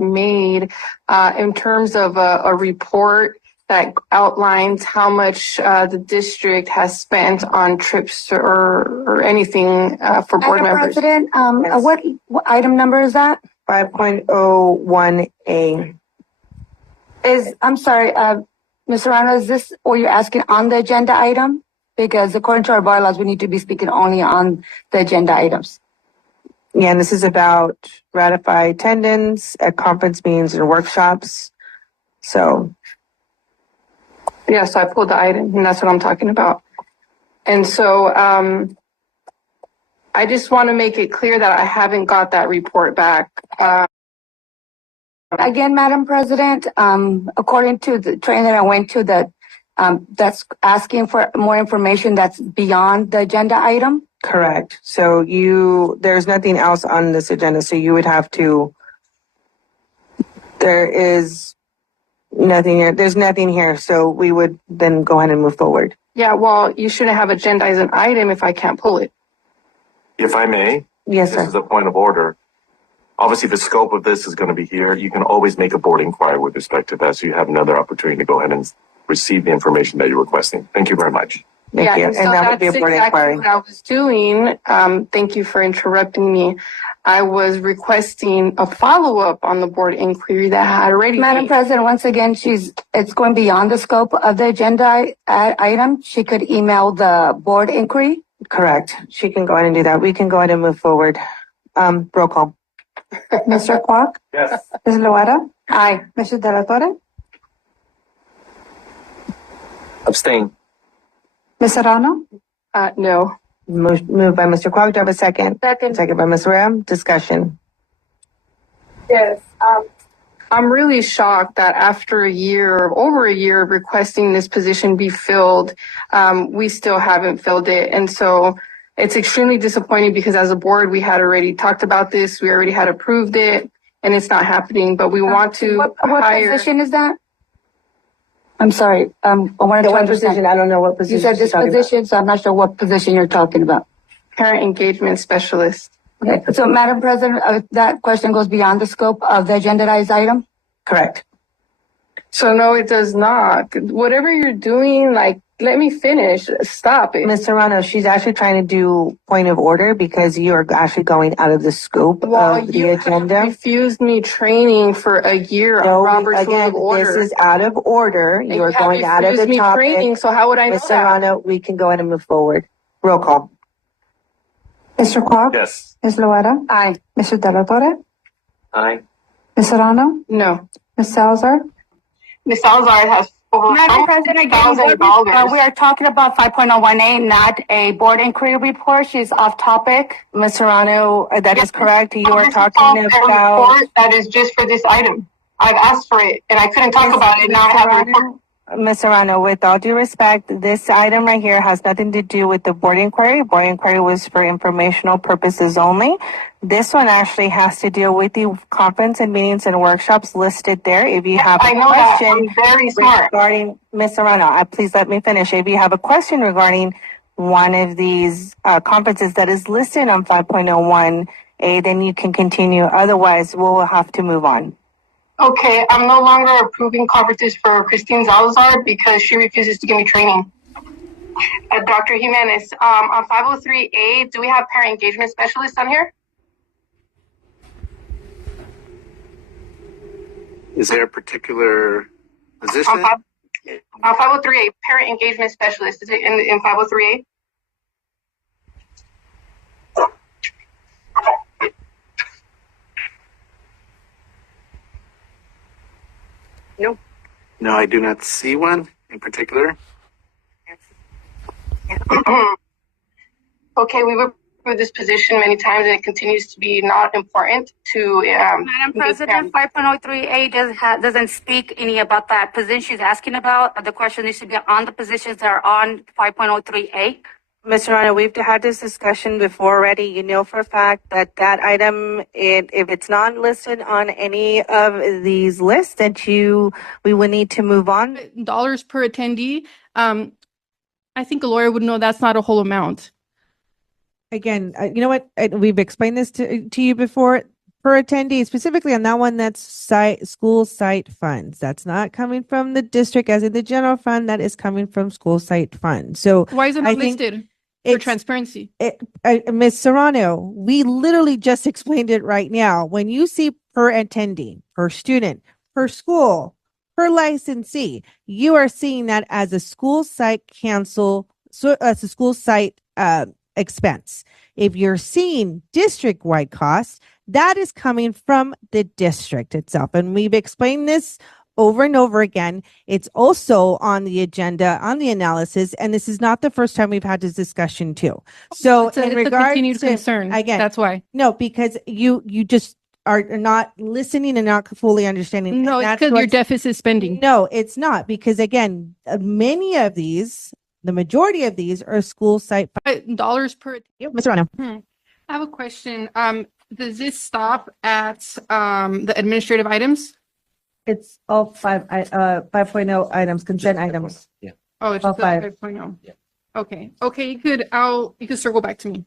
had made in terms of a report that outlines how much the district has spent on trips or anything for board Madam members. President, Yes. what item number is that? 5.01A. I'm sorry, Ms. Serrano, is this what you're asking on the agenda item? Because according to our bylaws, we need to be speaking only on the agenda items. Yeah, and this is about ratify attendance at conference meetings and workshops. So, Yeah, so I pulled the item, and that's what I'm talking about. And so I just want to make it clear that I haven't got that report back. Again, Madam President, according to the training that I went to, that's asking for more information that's beyond the agenda item. correct. So there's nothing else on this agenda. So you would have to, there is nothing here. There's nothing here. So we would then go ahead and move forward. Yeah, well, you shouldn't have agendized an item if I can't pull it. If I may, Yes, this sir. is a point of order. Obviously, the scope of this is going to be here. You can always make a board inquiry with respect to that, so you have another opportunity to go ahead and receive the information that you're requesting. Thank you very much. Thank you. And so And that would be a that's board exactly inquiry. what I was doing. Thank you for interrupting me. I was requesting a follow-up on the board inquiry that I had already Madam made. President, once again, it's going beyond the scope of the agenda item. She could email the board inquiry. Correct. She can go ahead and do that. We can go ahead and move forward. Roll call. Mr. Kwok? Yes. Ms. Loera? Aye. Mr. De La Torre? Abstain. Ms. Serrano? No. Moved by Mr. Quag. Do I have a second? Second. Second by Ms. Ram. Discussion. Yes. I'm really shocked that after over a year of requesting this position be filled, we still haven't filled it. And so it's extremely disappointing because as a board, we had already talked about this. We already had approved it and it's not happening, but we want to What hire. position is that? I'm sorry, I wanted The to one understand. position, I don't know what position. You said she's this talking about. position, so I'm not sure what position you're talking about. Parent engagement specialist. Okay, so Madam President, that question goes beyond the scope of the agendized item? Correct. So no, it does not. Whatever you're doing, like, let me finish. Stop it. Ms. Serrano, she's actually trying to do point of order because you are actually going out of the scope of the you agenda. have refused me training for a year No, on Robert's Rule again, of Order. this is out of order. And You are you have going out of refused the me training, topic. so how would I know Ms. that? Serrano, we can go ahead and move forward. Roll call. Mr. Kwok? Yes. Ms. Loera? Aye. Mr. De La Torre? Aye. Ms. Serrano? No. Ms. Salazar? Ms. Salazar has over Madam President, again, $1,000. we are talking about 5.01A, not a board inquiry report. She's off topic. Ms. Serrano, that is correct. You are This is talking a about. report that is just for this item. I've asked for it and I couldn't talk about it. Now I have a report. Ms. Serrano, with all due respect, this item right here has nothing to do with the board inquiry. Board inquiry was for informational purposes only. This one actually has to deal with the conference and meetings and workshops listed there. If you have I a know that. question I'm very smart. regarding, Ms. Serrano, please let me finish. If you have a question regarding one of these conferences that is listed on 5.01A, then you can continue. Otherwise, we'll have to move on. Okay, I'm no longer approving conferences for Christine Salazar because she refuses to give me training. Dr. Jimenez, on 503A, do we have parent engagement specialists on here? Is there a particular position? On 503A, parent engagement specialist, is it in 503A? No, I do not see one in particular. Okay, we've approved this position many times and it continues to be not important to. Madam President, 5.03A doesn't speak any about that position she's asking about. The question needs to be on the positions that are on 5.03A. Ms. Serrano, we've had this discussion before already. You know for a fact that that item, if it's not listed on any of these lists, that we would need to move on. Dollars per attendee. I think a lawyer would know that's not a whole amount. Again, you know what? We've explained this to you before. per attendee, specifically on that one, that's school site funds. That's not coming from the district as in the general fund. That is coming from school site fund. So Why is it I not think listed for it's- transparency? Ms. Serrano, we literally just explained it right now. When you see per attendee, per student, per school, per licensee, you are seeing that as a school site as a school site expense. If you're seeing district-wide costs, that is coming from the district itself. And we've explained this over and over again. It's also on the agenda, on the analysis, and this is not the first time we've had this discussion too. So It's a in regards continued to, concern. again, That's why. no, because you just are not listening and not fully understanding. No, and it's that's because your what's- deficit spending. No, it's not, because again, many of these, the majority of these are school site. Dollars per. Mr. Rano. I have a question. Does this stop at the administrative items? It's all 5.0 items, consent items. Yeah. Oh, it's All just five. 5.0. Yeah. Okay. Okay, you could circle back to me.